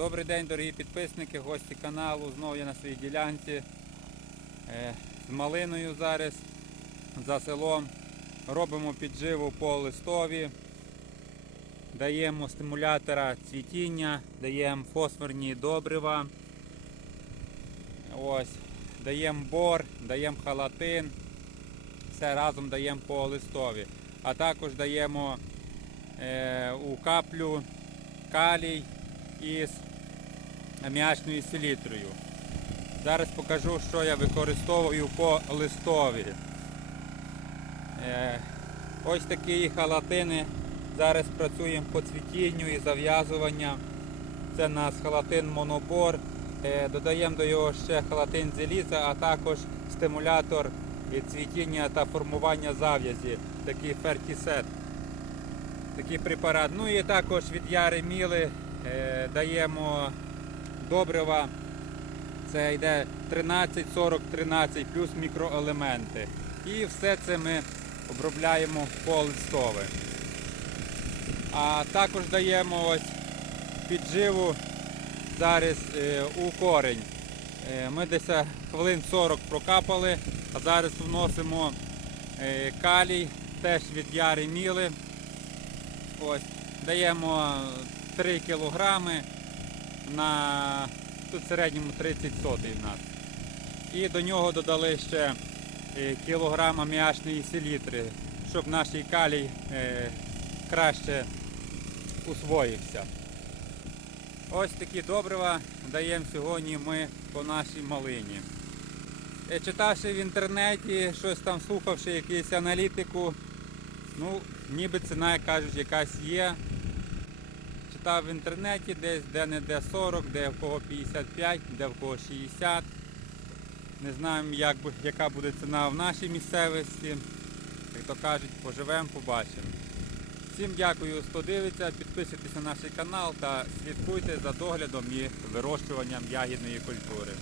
Добрий день, дорогі підписники, гості каналу. Знову я на своїй ділянці е, з малиною зараз за селом. Робимо підживу по листові, даємо стимулятора цвітіння, даємо фосфорні добрива. Ось, даємо бор, даємо халатин. Все разом даємо по листові. А також даємо е, у каплю калій із аміачною селітрою. Зараз покажу, що я використовую по листові. Е, ось такі халатини. Зараз працюємо по цвітінню і зав'язування. Це у нас халатин монобор. Е, додаємо до його ще халатин зеліза, а також стимулятор цвітіння та формування зав'язі, такий фертісет. Такий препарат. Ну і також від Яри Міли е, даємо добрива. Це йде 13, 40, 13 плюс мікроелементи. І все це ми обробляємо по листове. А також даємо ось підживу зараз е, у корень. Е, ми десь хвилин 40 прокапали, а зараз вносимо е, калій теж від Яри Міли. Ось, даємо 3 кілограми на тут в середньому 30 сотий в нас. І до нього додали ще е, кілограм аміачної селітри, щоб наш калій е, краще усвоївся. Ось такі добрива даємо сьогодні ми по нашій малині. Е, Читавши в інтернеті, щось там слухавши якусь аналітику, ну, ніби ціна, як кажуть, якась є. Читав в інтернеті десь де-не-де 40, де в кого 55, де в кого 60. Не знаємо, як, яка буде ціна в нашій місцевості. Як то кажуть, поживемо, побачимо. Всім дякую, хто дивиться, підписуйтесь на наш канал та слідкуйте за доглядом і вирощуванням ягідної культури.